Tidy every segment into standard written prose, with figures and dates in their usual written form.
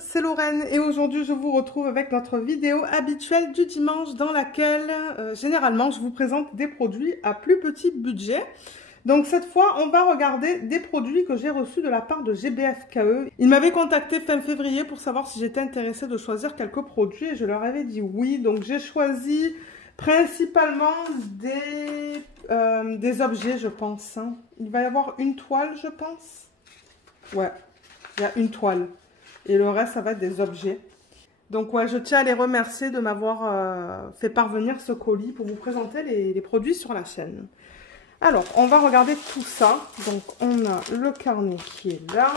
c'est Lorraine et aujourd'hui je vous retrouve avec notre vidéo habituelle du dimanche dans laquelle généralement je vous présente des produits à plus petit budget. Donc cette fois on va regarder des produits que j'ai reçus de la part de GBFKE. Ils m'avaient contacté fin février pour savoir si j'étais intéressée de choisir quelques produits et je leur avais dit oui. Donc j'ai choisi principalement des objets je pense. Hein. Il va y avoir une toile je pense. Ouais, il y a une toile. Et le reste, ça va être des objets. Donc, ouais, je tiens à les remercier de m'avoir fait parvenir ce colis pour vous présenter les produits sur la chaîne. Alors, on va regarder tout ça. Donc, on a le carnet qui est là.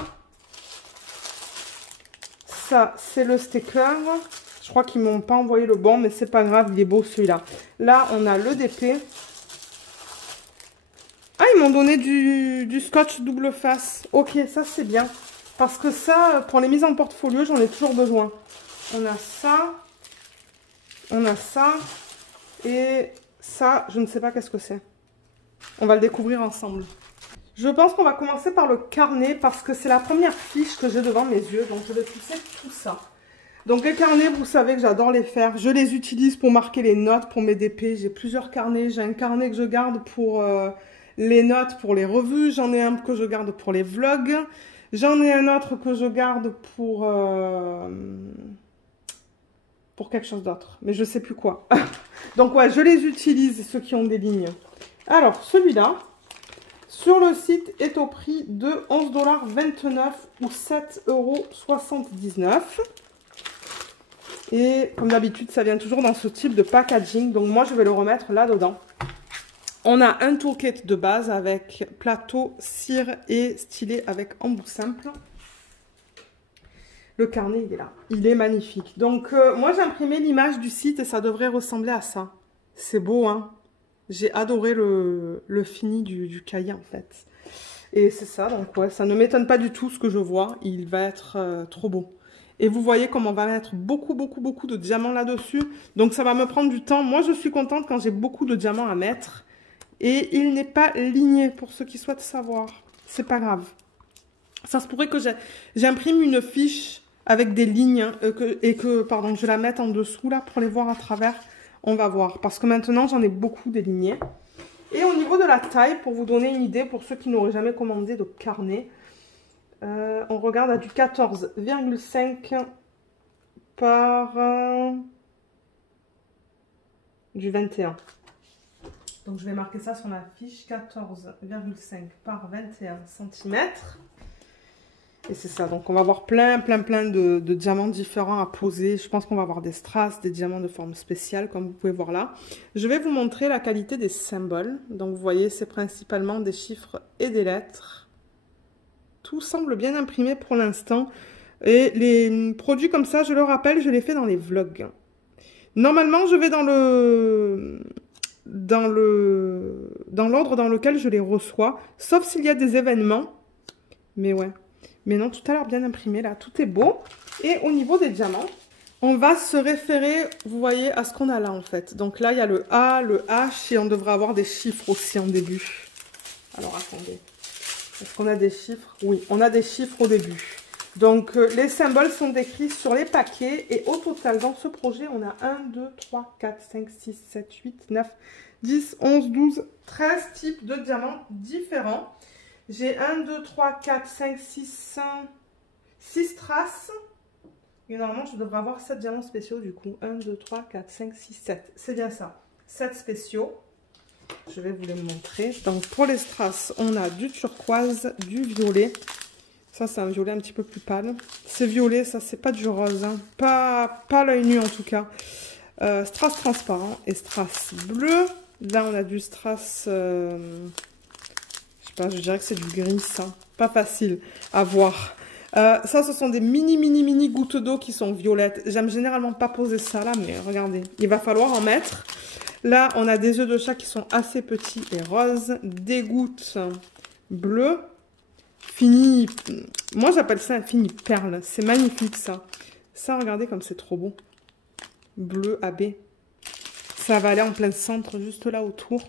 Ça, c'est le sticker. Je crois qu'ils ne m'ont pas envoyé le bon, mais c'est pas grave, il est beau celui-là. Là, on a le DP. Ah, ils m'ont donné du scotch double face. Ok, ça c'est bien. Parce que ça, pour les mises en portfolio, j'en ai toujours besoin. On a ça. On a ça. Et ça, je ne sais pas qu'est-ce que c'est. On va le découvrir ensemble. Je pense qu'on va commencer par le carnet parce que c'est la première fiche que j'ai devant mes yeux. Donc, je vais pousser tout ça. Donc, les carnets, vous savez que j'adore les faire. Je les utilise pour marquer les notes pour mes DP. J'ai plusieurs carnets. J'ai un carnet que je garde pour... les notes pour les revues, j'en ai un que je garde pour les vlogs, j'en ai un autre que je garde pour quelque chose d'autre, mais je sais plus quoi. Donc ouais, je les utilise, ceux qui ont des lignes. Alors, celui-là, sur le site, est au prix de 11,29 € ou 7,79 €. Et comme d'habitude, ça vient toujours dans ce type de packaging, donc moi je vais le remettre là-dedans. On a un toolkit de base avec plateau, cire et stylet avec embout simple. Le carnet, il est là. Il est magnifique. Donc, moi, j'ai imprimé l'image du site et ça devrait ressembler à ça. C'est beau, hein? J'ai adoré le fini du cahier, en fait. Et c'est ça, donc ouais, ça ne m'étonne pas du tout ce que je vois. Il va être trop beau. Et vous voyez comme on va mettre beaucoup de diamants là-dessus. Donc, ça va me prendre du temps. Moi, je suis contente quand j'ai beaucoup de diamants à mettre. Et il n'est pas ligné, pour ceux qui souhaitent savoir. C'est pas grave. Ça se pourrait que j'imprime une fiche avec des lignes et que je la mette en dessous là pour les voir à travers. On va voir. Parce que maintenant, j'en ai beaucoup délignés. Et au niveau de la taille, pour vous donner une idée, pour ceux qui n'auraient jamais commandé de carnet, on regarde à du 14,5 par du 21. Donc, je vais marquer ça sur ma fiche, 14,5 par 21 cm. Et c'est ça. Donc, on va avoir plein de diamants différents à poser. Je pense qu'on va avoir des strass, des diamants de forme spéciale, comme vous pouvez voir là. Je vais vous montrer la qualité des symboles. Donc, vous voyez, c'est principalement des chiffres et des lettres. Tout semble bien imprimé pour l'instant. Et les produits comme ça, je le rappelle, je les fais dans les vlogs. Normalement, je vais dans l'ordre dans lequel je les reçois, sauf s'il y a des événements. Mais ouais. Mais non, tout à l'heure bien imprimé là, tout est beau. Et au niveau des diamants, on va se référer, vous voyez, à ce qu'on a là en fait. Donc là, il y a le A, le H et on devrait avoir des chiffres aussi en début. Alors attendez, est-ce qu'on a des chiffres? Oui, on a des chiffres au début. Donc, les symboles sont décrits sur les paquets. Et au total, dans ce projet, on a 1, 2, 3, 4, 5, 6, 7, 8, 9, 10, 11, 12, 13 types de diamants différents. J'ai 1, 2, 3, 4, 5, 6 traces. Et normalement, je devrais avoir 7 diamants spéciaux du coup. 1, 2, 3, 4, 5, 6, 7. C'est bien ça. 7 spéciaux. Je vais vous les montrer. Donc, pour les strass, on a du turquoise, du violet. Ça, c'est un violet un petit peu plus pâle. C'est violet, ça, c'est pas du rose. Hein. Pas l'œil nu, en tout cas. Strass transparent et strass bleu. Là, on a du strass... je sais pas, je dirais que c'est du gris, ça. Pas facile à voir. Ça, ce sont des mini gouttes d'eau qui sont violettes. J'aime généralement pas poser ça là, mais regardez. Il va falloir en mettre. Là, on a des œufs de chat qui sont assez petits et roses. Des gouttes bleues. Fini, moi j'appelle ça un fini perle, c'est magnifique ça. Ça, regardez comme c'est trop beau. Bleu AB. Ça va aller en plein centre, juste là autour.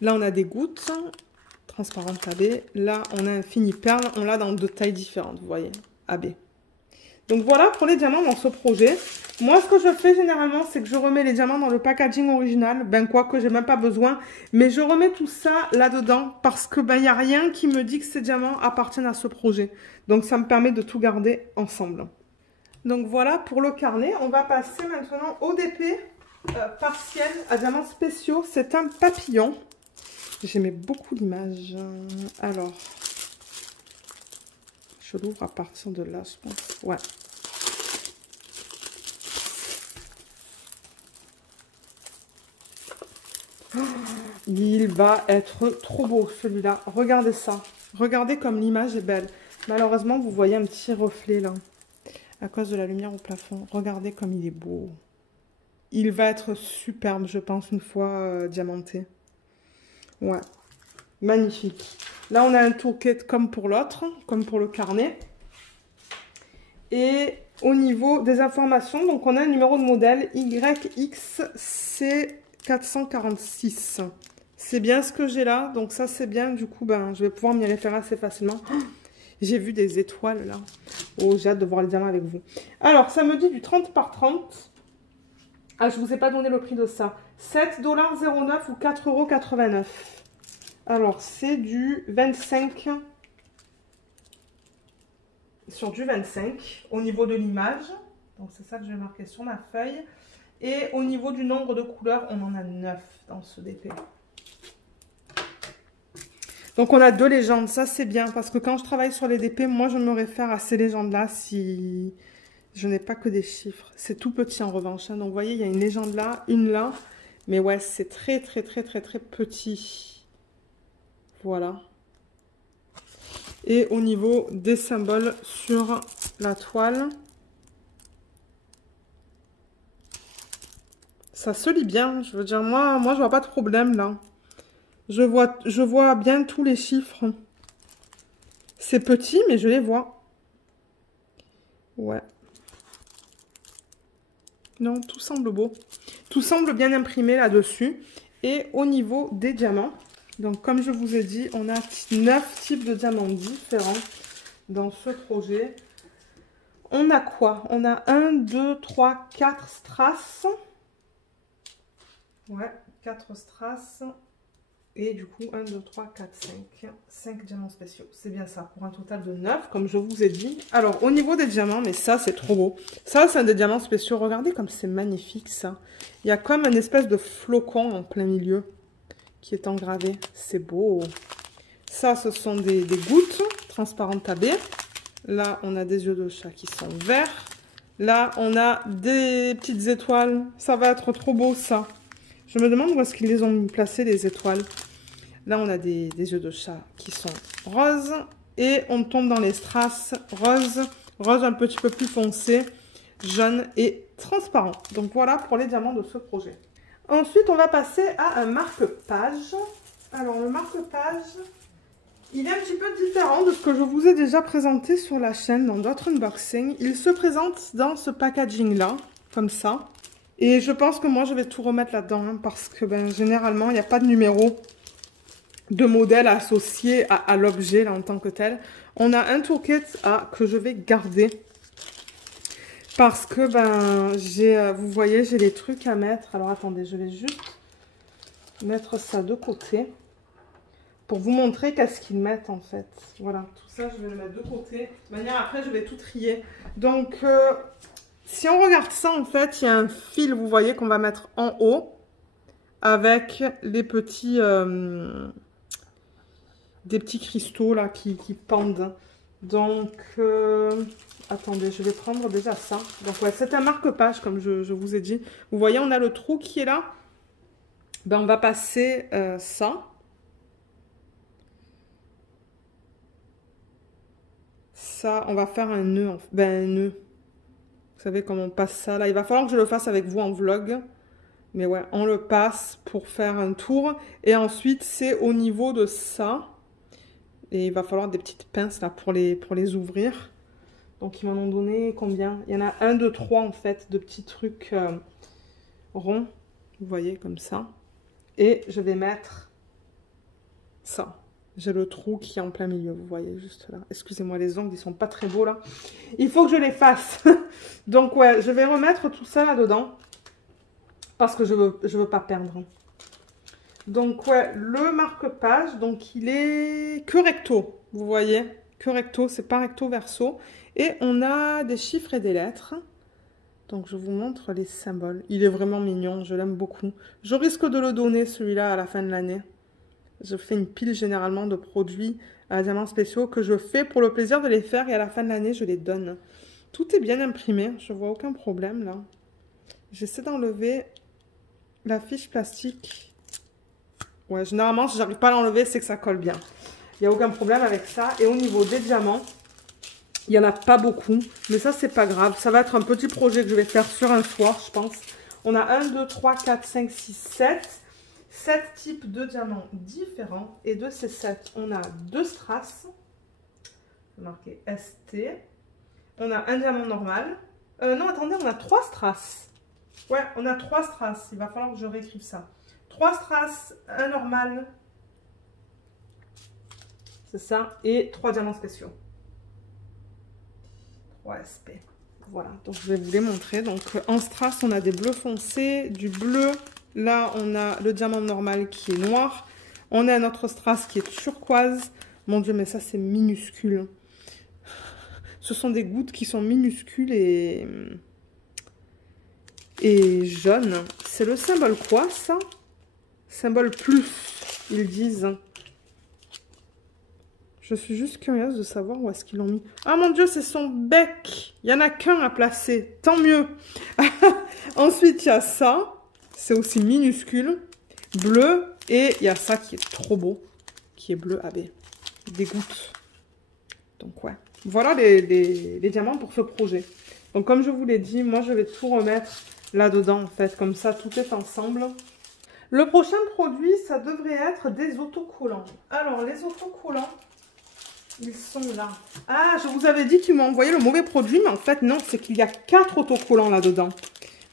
Là, on a des gouttes transparentes AB. Là, on a un fini perle, on l'a dans deux tailles différentes, vous voyez, AB. Donc voilà pour les diamants dans ce projet. Moi, ce que je fais généralement, c'est que je remets les diamants dans le packaging original. Ben, quoique, j'ai même pas besoin. Mais je remets tout ça là-dedans parce que ben, il n'y a rien qui me dit que ces diamants appartiennent à ce projet. Donc, ça me permet de tout garder ensemble. Donc, voilà pour le carnet. On va passer maintenant au DP partiel à diamants spéciaux. C'est un papillon. J'aimais beaucoup l'image. Alors, je l'ouvre à partir de là, je pense. Ouais. Il va être trop beau celui-là. Regardez ça. Regardez comme l'image est belle. Malheureusement, vous voyez un petit reflet là. À cause de la lumière au plafond. Regardez comme il est beau. Il va être superbe, je pense, une fois diamanté. Ouais. Magnifique. Là, on a un toolkit comme pour l'autre, comme pour le carnet. Et au niveau des informations, donc on a un numéro de modèle YXC446. C'est bien ce que j'ai là, donc ça c'est bien. Du coup, ben, je vais pouvoir m'y référer assez facilement. Oh, j'ai vu des étoiles là. Oh, j'ai hâte de voir les diamants avec vous. Alors, ça me dit du 30 par 30. Ah, je ne vous ai pas donné le prix de ça. 7,09 $ ou 4,89 €. Alors, c'est du 25 sur du 25 au niveau de l'image. Donc, c'est ça que je vais marquer sur ma feuille. Et au niveau du nombre de couleurs, on en a 9 dans ce DP. Donc, on a 2 légendes. Ça, c'est bien parce que quand je travaille sur les DP, moi, je me réfère à ces légendes-là si je n'ai pas que des chiffres. C'est tout petit en revanche. Hein. Donc, vous voyez, il y a une légende là, une là. Mais ouais, c'est très, très, très, très, très petit. Voilà. Et au niveau des symboles sur la toile, ça se lit bien. Je veux dire, moi je vois pas de problème là. Je vois bien tous les chiffres. C'est petit, mais je les vois. Ouais. Non, tout semble beau. Tout semble bien imprimé là-dessus. Et au niveau des diamants, donc comme je vous ai dit, on a 9 types de diamants différents dans ce projet. On a quoi? On a 1, 2, 3, 4 strass. Ouais, 4 strass. Et du coup, 1, 2, 3, 4, 5. 5 diamants spéciaux. C'est bien ça, pour un total de 9, comme je vous ai dit. Alors, au niveau des diamants, mais ça, c'est trop beau. Ça, c'est un des diamants spéciaux. Regardez comme c'est magnifique, ça. Il y a comme une espèce de flocon en plein milieu qui est engravé. C'est beau. Ça, ce sont des gouttes transparentes tabées. Là, on a des yeux de chat qui sont verts. Là, on a des petites étoiles. Ça va être trop beau, ça. Je me demande où est-ce qu'ils les ont placées, les étoiles. Là, on a des yeux de chat qui sont roses. Et on tombe dans les strass roses. Rose un petit peu plus foncé, jaune et transparent. Donc, voilà pour les diamants de ce projet. Ensuite, on va passer à un marque-page. Alors, le marque-page, il est un petit peu différent de ce que je vous ai déjà présenté sur la chaîne dans d'autres unboxings. Il se présente dans ce packaging-là, comme ça. Et je pense que moi, je vais tout remettre là-dedans, hein, parce que ben, généralement, il n'y a pas de numéro de modèle associé à l'objet là en tant que tel. On a un toolkit que je vais garder. Parce que, ben, vous voyez, j'ai les trucs à mettre. Alors, attendez, je vais juste mettre ça de côté. Pour vous montrer qu'est-ce qu'ils mettent, en fait. Voilà, tout ça, je vais le mettre de côté. De manière, après, je vais tout trier. Donc, si on regarde ça, en fait, il y a un fil, vous voyez, qu'on va mettre en haut. Avec les petits... des petits cristaux, là, qui pendent. Donc... attendez, je vais prendre déjà ça. Donc, ouais, c'est un marque-page, comme je vous ai dit. Vous voyez, on a le trou qui est là. Ben, on va passer ça. Ça, on va faire un nœud. Ben, un nœud. Vous savez comment on passe ça, là. Il va falloir que je le fasse avec vous en vlog. Mais ouais, on le passe pour faire un tour. Et ensuite, c'est au niveau de ça. Et il va falloir des petites pinces, là, pour les ouvrir. Donc, ils m'en ont donné combien? Il y en a 1, 2, 3, en fait, de petits trucs ronds. Vous voyez, comme ça. Et je vais mettre ça. J'ai le trou qui est en plein milieu, vous voyez, juste là. Excusez-moi, les ongles, ils sont pas très beaux, là. Il faut que je les fasse. Donc, ouais, je vais remettre tout ça là-dedans. Parce que je veux pas perdre. Donc, ouais, le marque-page, donc, il est que recto, vous voyez. Que recto, c'est pas recto verso. Et on a des chiffres et des lettres. Donc, je vous montre les symboles. Il est vraiment mignon, je l'aime beaucoup. Je risque de le donner, celui-là, à la fin de l'année. Je fais une pile généralement de produits à diamants spéciaux que je fais pour le plaisir de les faire et à la fin de l'année, je les donne. Tout est bien imprimé, je vois aucun problème là. J'essaie d'enlever la fiche plastique. Ouais, généralement, si j'arrive pas à l'enlever, c'est que ça colle bien. Il n'y a aucun problème avec ça. Et au niveau des diamants, il n'y en a pas beaucoup, mais ça, c'est pas grave. Ça va être un petit projet que je vais faire sur un soir, je pense. On a 1, 2, 3, 4, 5, 6, 7. 7 types de diamants différents. Et de ces 7, on a 2 strass. C'est marqué ST. On a un diamant normal. Non, attendez, on a 3 strass. Ouais, on a 3 strass. Il va falloir que je réécrive ça. 3 strass, un normal. C'est ça. Et 3 diamants spéciaux. 3 SP. Voilà, donc je vais vous les montrer. Donc en strass, on a des bleus foncés, du bleu. Là, on a le diamant normal qui est noir. On a un autre strass qui est turquoise. Mon Dieu, mais ça, c'est minuscule. Ce sont des gouttes qui sont minuscules et jaunes. C'est le symbole quoi, ça? Symbole plus, ils disent. Je suis juste curieuse de savoir où est-ce qu'ils l'ont mis. Ah mon Dieu, c'est son bec. Il n'y en a qu'un à placer. Tant mieux. Ensuite, il y a ça. C'est aussi minuscule, bleu, et il y a ça qui est trop beau, qui est bleu AB, des gouttes. Donc ouais, voilà les diamants pour ce projet. Donc comme je vous l'ai dit, moi je vais tout remettre là-dedans en fait, comme ça tout est ensemble. Le prochain produit, ça devrait être des autocollants. Alors les autocollants, ils sont là. Ah, je vous avais dit qu'ils m'ont envoyé le mauvais produit, mais en fait non, c'est qu'il y a 4 autocollants là-dedans.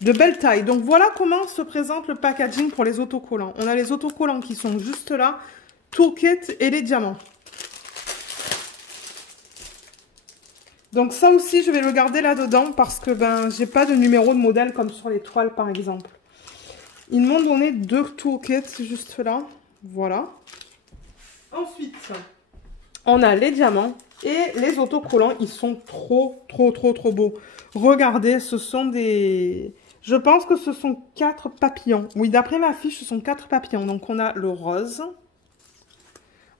De belle taille. Donc voilà comment se présente le packaging pour les autocollants. On a les autocollants qui sont juste là, toolkit et les diamants. Donc ça aussi, je vais le garder là-dedans parce que ben j'ai pas de numéro de modèle comme sur les toiles par exemple. Ils m'ont donné 2 toolkits juste là. Voilà. Ensuite, on a les diamants et les autocollants. Ils sont trop beaux. Regardez, ce sont des... Je pense que ce sont 4 papillons. Oui, d'après ma fiche, ce sont 4 papillons. Donc, on a le rose.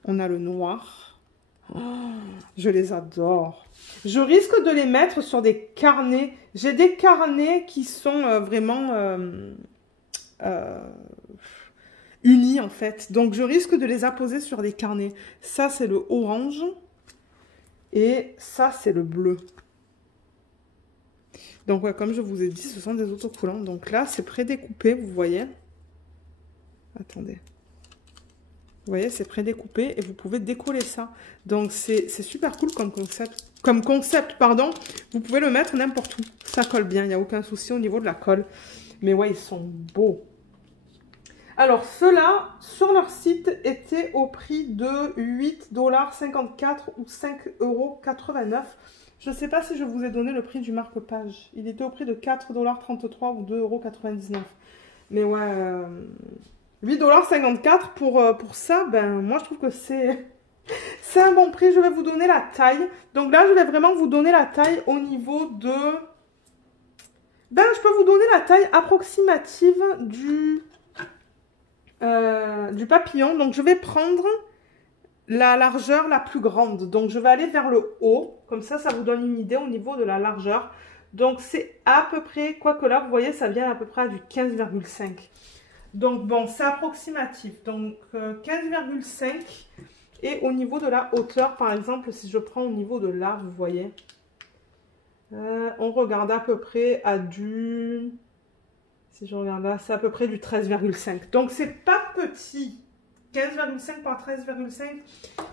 On a le noir. Oh, je les adore. Je risque de les mettre sur des carnets. J'ai des carnets qui sont vraiment unis, en fait. Donc, je risque de les apposer sur des carnets. Ça, c'est le orange. Et ça, c'est le bleu. Donc, ouais, comme je vous ai dit, ce sont des autocollants. Donc là, c'est prédécoupé, vous voyez. Attendez. Vous voyez, c'est prédécoupé et vous pouvez décoller ça. Donc, c'est super cool comme concept. Comme concept, pardon. Vous pouvez le mettre n'importe où. Ça colle bien, il n'y a aucun souci au niveau de la colle. Mais ouais, ils sont beaux. Alors, ceux-là, sur leur site, étaient au prix de 8,54 € ou 5,89 €. Je ne sais pas si je vous ai donné le prix du marque-page. Il était au prix de 4,33 € ou 2,99 €. Mais ouais, 8,54 € pour ça, ben moi je trouve que c'est un bon prix. Je vais vous donner la taille. Donc là, je vais vraiment vous donner la taille au niveau de... Ben, je peux vous donner la taille approximative du papillon. Donc je vais prendre la largeur la plus grande. Donc je vais aller vers le haut. Comme ça, ça vous donne une idée au niveau de la largeur. Donc c'est à peu près, quoique là, vous voyez, ça vient à peu près à du 15,5. Donc bon, c'est approximatif. Donc 15,5. Et au niveau de la hauteur, par exemple, si je prends au niveau de là, vous voyez, on regarde à peu près à du... Si je regarde là, c'est à peu près du 13,5. Donc c'est pas petit. 15,5 par 13,5,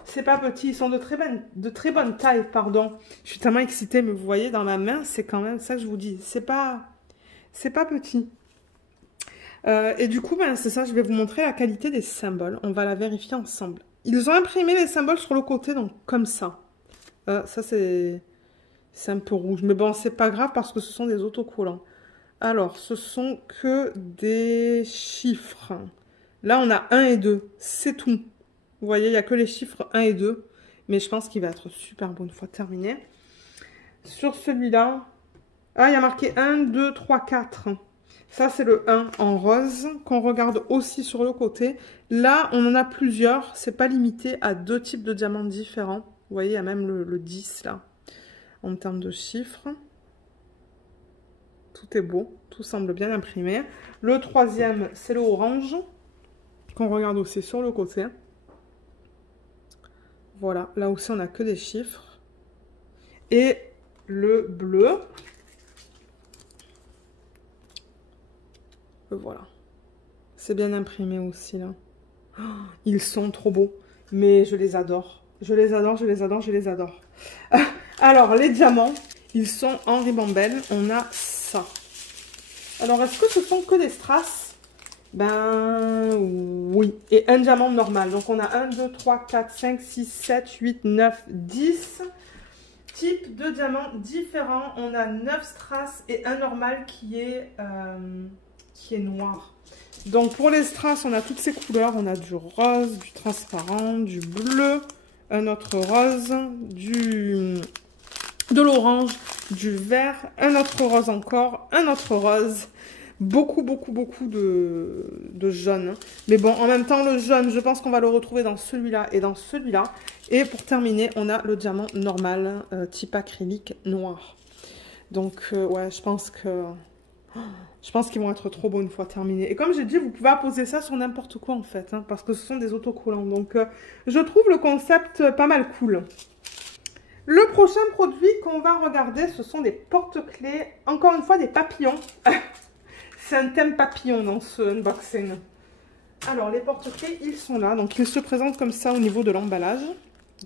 c'est pas petit. Ils sont de très bonne taille, pardon. Je suis tellement excitée, mais vous voyez, dans ma main, c'est quand même ça que je vous dis. C'est pas petit. Et du coup, ben, c'est ça, je vais vous montrer la qualité des symboles. On va la vérifier ensemble. Ils ont imprimé les symboles sur le côté, donc comme ça. Ça, c'est un peu rouge. Mais bon, c'est pas grave parce que ce sont des autocollants. Alors, ce sont que des chiffres. Là, on a 1 et 2. C'est tout. Vous voyez, il n'y a que les chiffres 1 et 2. Mais je pense qu'il va être super beau une fois terminé. Sur celui-là, ah, il y a marqué 1, 2, 3, 4. Ça, c'est le 1 en rose qu'on regarde aussi sur le côté. Là, on en a plusieurs. C'est pas limité à 2 types de diamants différents. Vous voyez, il y a même le 10 là, en termes de chiffres. Tout est beau. Tout semble bien imprimé. Le troisième, c'est le orange qu'on regarde aussi sur le côté. Voilà, là aussi, on n'a que des chiffres. Et le bleu. Voilà. C'est bien imprimé aussi, là. Oh, ils sont trop beaux. Mais je les adore. Je les adore, je les adore, je les adore. Alors, les diamants, ils sont en ribambelle. On a ça. Alors, est-ce que ce sont que des strass? Ben oui. Et un diamant normal. Donc, on a 1, 2, 3, 4, 5, 6, 7, 8, 9, 10 types de diamants différents. On a 9 strass et un normal qui est noir. Donc, pour les strass, on a toutes ces couleurs. On a du rose, du transparent, du bleu, un autre rose, de l'orange, du vert, un autre rose encore, un autre rose. Beaucoup de jaune. Mais bon, en même temps, le jaune, je pense qu'on va le retrouver dans celui-là et dans celui-là. Et pour terminer, on a le diamant normal, type acrylique noir. Donc, ouais, je pense qu'ils vont être trop beaux une fois terminés. Et comme j'ai dit, vous pouvez apposer ça sur n'importe quoi, en fait. Hein, parce que ce sont des autocollants. Donc, je trouve le concept pas mal cool. Le prochain produit qu'on va regarder, ce sont des porte-clés. Encore une fois, des papillons. C'est un thème papillon dans ce unboxing. Alors, les porte-clés, ils sont là. Donc, ils se présentent comme ça au niveau de l'emballage.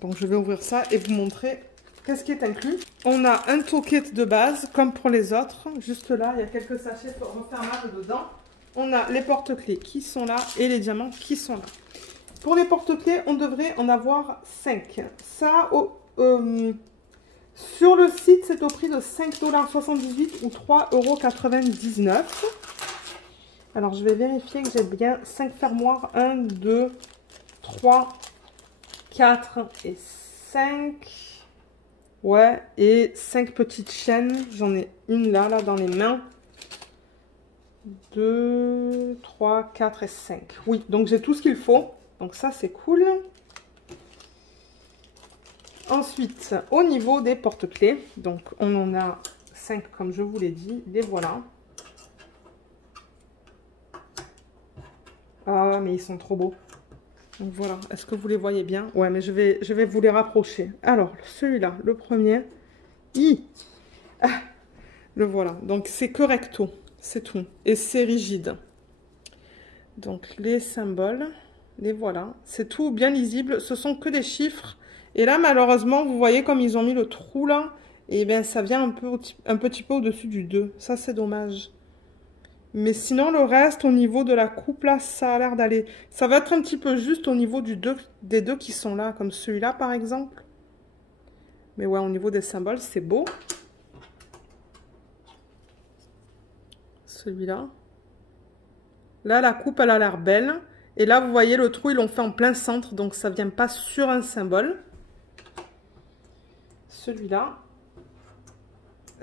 Donc, je vais ouvrir ça et vous montrer qu'est-ce qui est inclus. On a un toolkit de base, comme pour les autres. Juste là, il y a quelques sachets refermables dedans. On a les porte-clés qui sont là et les diamants qui sont là. Pour les porte-clés, on devrait en avoir 5. Ça, sur le site, c'est au prix de 5,78 $ ou 3,99 €. Alors, je vais vérifier que j'ai bien 5 fermoirs. 1, 2, 3, 4 et 5. Ouais, et 5 petites chaînes. J'en ai une là, dans les mains. 2, 3, 4 et 5. Oui, donc j'ai tout ce qu'il faut. Donc ça, c'est cool. Ensuite, au niveau des porte-clés, donc on en a 5 comme je vous l'ai dit. Les voilà. Ah, mais ils sont trop beaux. Donc voilà, est-ce que vous les voyez bien? Ouais, mais je vais vous les rapprocher. Alors, celui-là, le premier. Le voilà. Donc, c'est que recto. C'est tout. Et c'est rigide. Donc, les symboles, les voilà. C'est tout bien lisible. Ce sont que des chiffres. Et là, malheureusement, vous voyez comme ils ont mis le trou là. Et bien, ça vient un petit peu au-dessus du 2. Ça, c'est dommage. Mais sinon, le reste, au niveau de la coupe, là, ça a l'air d'aller. Ça va être un petit peu juste au niveau des deux qui sont là, comme celui-là, par exemple. Mais ouais, au niveau des symboles, c'est beau. Celui-là. Là, la coupe, elle a l'air belle. Et là, vous voyez, le trou, ils l'ont fait en plein centre, donc ça ne vient pas sur un symbole. Celui-là.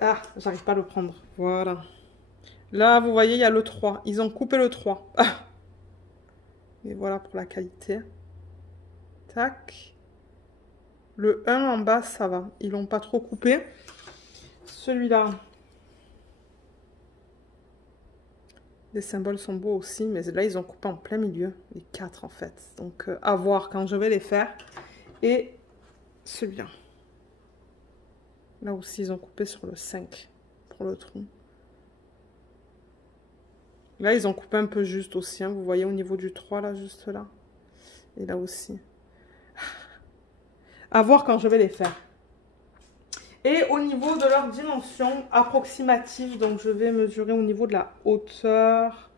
Ah, j'arrive pas à le prendre. Voilà. Là, vous voyez, il y a le 3. Ils ont coupé le 3. Ah. Et voilà pour la qualité. Tac. Le 1 en bas, ça va. Ils l'ont pas trop coupé. Celui-là. Les symboles sont beaux aussi. Mais là, ils ont coupé en plein milieu. Les 4 en fait. Donc, à voir quand je vais les faire. Et celui-là. Là aussi, ils ont coupé sur le 5. Pour le trou. Là, ils ont coupé un peu juste aussi. Hein. Vous voyez au niveau du 3, là, juste là. Et là aussi. À voir quand je vais les faire. Et au niveau de leur dimension approximative, donc je vais mesurer au niveau de la hauteur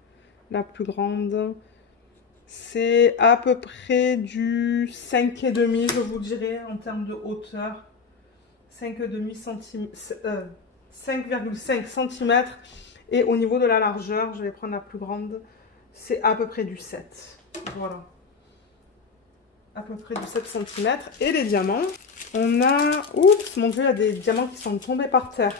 la plus grande. C'est à peu près du 5,5, je vous dirais, en termes de hauteur. 5,5 cm, 5,5 cm. Et au niveau de la largeur, je vais prendre la plus grande, c'est à peu près du 7. Voilà. À peu près du 7 cm. Et les diamants, on a... Oups, mon Dieu, il y a des diamants qui sont tombés par terre.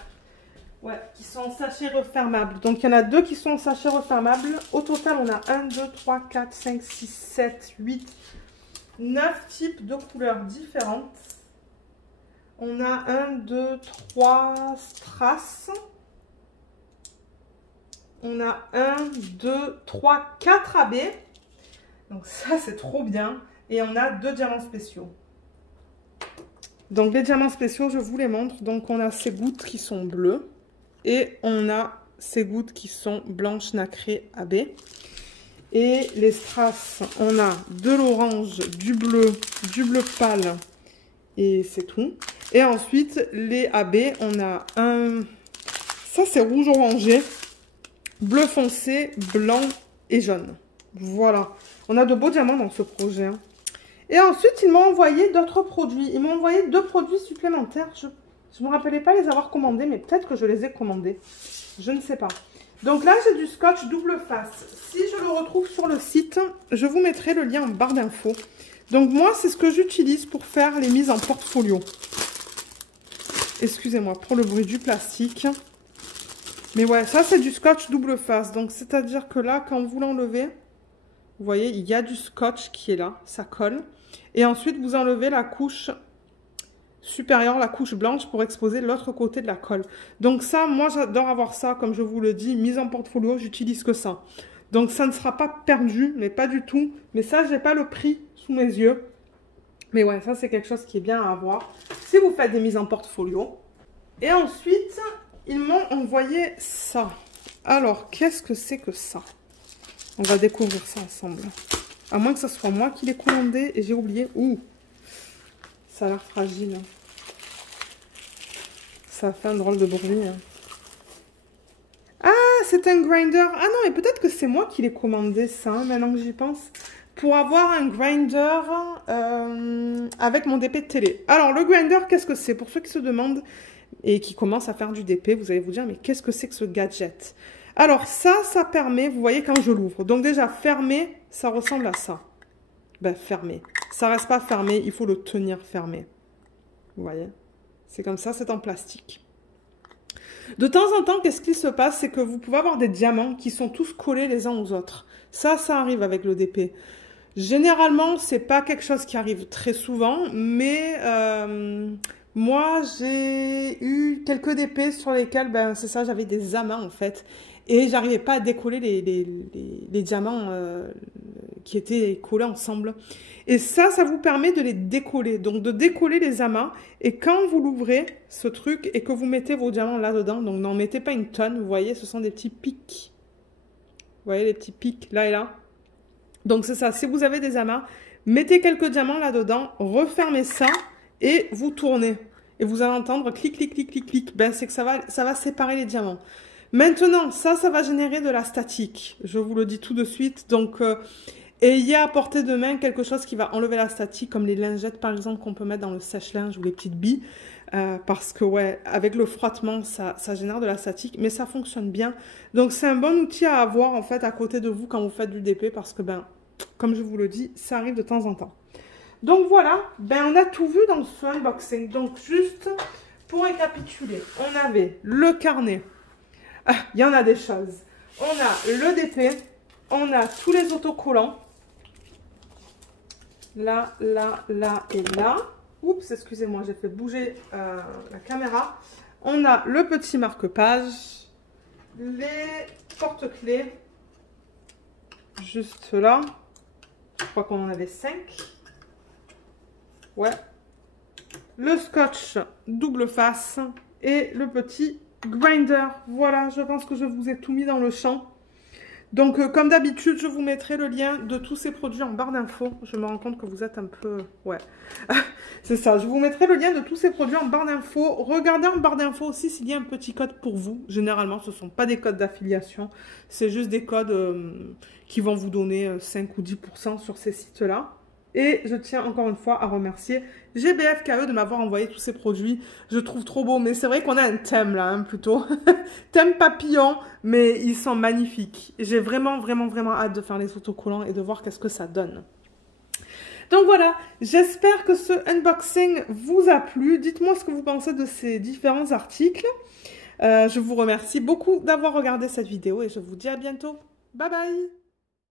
Ouais, qui sont en sachet refermable. Donc, il y en a 2 qui sont en sachet refermable. Au total, on a 1, 2, 3, 4, 5, 6, 7, 8, 9 types de couleurs différentes. On a 1, 2, 3 strass. On a 1, 2, 3, 4 AB. Donc ça, c'est trop bien. Et on a 2 diamants spéciaux. Donc les diamants spéciaux, je vous les montre. Donc on a ces gouttes qui sont bleues. Et on a ces gouttes qui sont blanches nacrées AB. Et les strass, on a de l'orange, du bleu pâle. Et c'est tout. Et ensuite, les AB, on a un... Ça, c'est rouge orangé, bleu foncé, blanc et jaune. Voilà. On a de beaux diamants dans ce projet. Hein. Et ensuite, ils m'ont envoyé d'autres produits. Ils m'ont envoyé 2 produits supplémentaires. Je ne me rappelais pas les avoir commandés, mais peut-être que je les ai commandés. Je ne sais pas. Donc là, j'ai du scotch double face. Si je le retrouve sur le site, je vous mettrai le lien en barre d'infos. Donc moi, c'est ce que j'utilise pour faire les mises en portfolio. Excusez-moi pour le bruit du plastique. Mais ouais, ça c'est du scotch double face. Donc c'est-à-dire que là, quand vous l'enlevez, vous voyez, il y a du scotch qui est là, ça colle. Et ensuite, vous enlevez la couche supérieure, la couche blanche, pour exposer l'autre côté de la colle. Donc ça, moi j'adore avoir ça, comme je vous le dis, mise en portfolio, j'utilise que ça. Donc ça ne sera pas perdu, mais pas du tout. Mais ça, j'ai pas le prix sous mes yeux. Mais ouais, ça c'est quelque chose qui est bien à avoir si vous faites des mises en portfolio. Et ensuite, ils m'ont envoyé ça. Alors, qu'est-ce que c'est que ça? On va découvrir ça ensemble. À moins que ce soit moi qui l'ai commandé et j'ai oublié. Ouh, ça a l'air fragile. Ça fait un drôle de bruit. Ah, c'est un grinder. Ah non, et peut-être que c'est moi qui l'ai commandé ça, maintenant que j'y pense. Pour avoir un grinder avec mon DP de télé. Alors, le grinder, qu'est-ce que c'est? Pour ceux qui se demandent et qui commencent à faire du DP, vous allez vous dire, mais qu'est-ce que c'est que ce gadget? Alors, ça permet, vous voyez, quand je l'ouvre. Donc déjà, fermé, ça ressemble à ça. Ben, fermé. Ça reste pas fermé, il faut le tenir fermé. Vous voyez? C'est comme ça, c'est en plastique. De temps en temps, qu'est-ce qui se passe? C'est que vous pouvez avoir des diamants qui sont tous collés les uns aux autres. Ça arrive avec le DP. Généralement, c'est pas quelque chose qui arrive très souvent, mais moi, j'ai eu quelques DP sur lesquels, ben, c'est ça, j'avais des amas en fait. Et j'arrivais pas à décoller les diamants qui étaient collés ensemble. Et ça vous permet de les décoller. Donc, de décoller les amas. Et quand vous l'ouvrez, ce truc, et que vous mettez vos diamants là-dedans, donc n'en mettez pas une tonne, vous voyez, ce sont des petits pics. Vous voyez les petits pics, là et là. Donc, c'est ça. Si vous avez des amas, mettez quelques diamants là-dedans, refermez ça et vous tournez. Et vous allez entendre clic, clic, clic, clic, clic. Ben, c'est que ça va séparer les diamants. Maintenant, ça va générer de la statique. Je vous le dis tout de suite. Donc, ayez à portée de main quelque chose qui va enlever la statique, comme les lingettes, par exemple, qu'on peut mettre dans le sèche-linge ou les petites billes. Parce que, ouais, avec le frottement, ça génère de la statique. Mais ça fonctionne bien. Donc, c'est un bon outil à avoir, en fait, à côté de vous quand vous faites du DP. Parce que, ben, comme je vous le dis, ça arrive de temps en temps. Donc, voilà. Ben, on a tout vu dans ce unboxing. Donc, juste pour récapituler, on avait le carnet. Il y en a des choses. On a le DP. On a tous les autocollants. Là, là, là et là. Oups, excusez-moi, j'ai fait bouger la caméra. On a le petit marque-page. Les porte-clés. Juste là. Je crois qu'on en avait 5. Ouais. Le scotch double face. Et le petit grinder. Voilà, je pense que je vous ai tout mis dans le champ. Donc, comme d'habitude, je vous mettrai le lien de tous ces produits en barre d'infos. Je me rends compte que vous êtes un peu... Ouais, c'est ça. Je vous mettrai le lien de tous ces produits en barre d'infos. Regardez en barre d'infos aussi s'il y a un petit code pour vous. Généralement, ce ne sont pas des codes d'affiliation. C'est juste des codes qui vont vous donner 5 ou 10% sur ces sites-là. Et je tiens encore une fois à remercier GBFKE de m'avoir envoyé tous ces produits. Je trouve trop beau. Mais c'est vrai qu'on a un thème là, hein, plutôt. Thème papillon, mais ils sont magnifiques. J'ai vraiment, vraiment, vraiment hâte de faire les autocollants et de voir qu'est-ce que ça donne. Donc voilà, j'espère que ce unboxing vous a plu. Dites-moi ce que vous pensez de ces différents articles. Je vous remercie beaucoup d'avoir regardé cette vidéo et je vous dis à bientôt. Bye bye!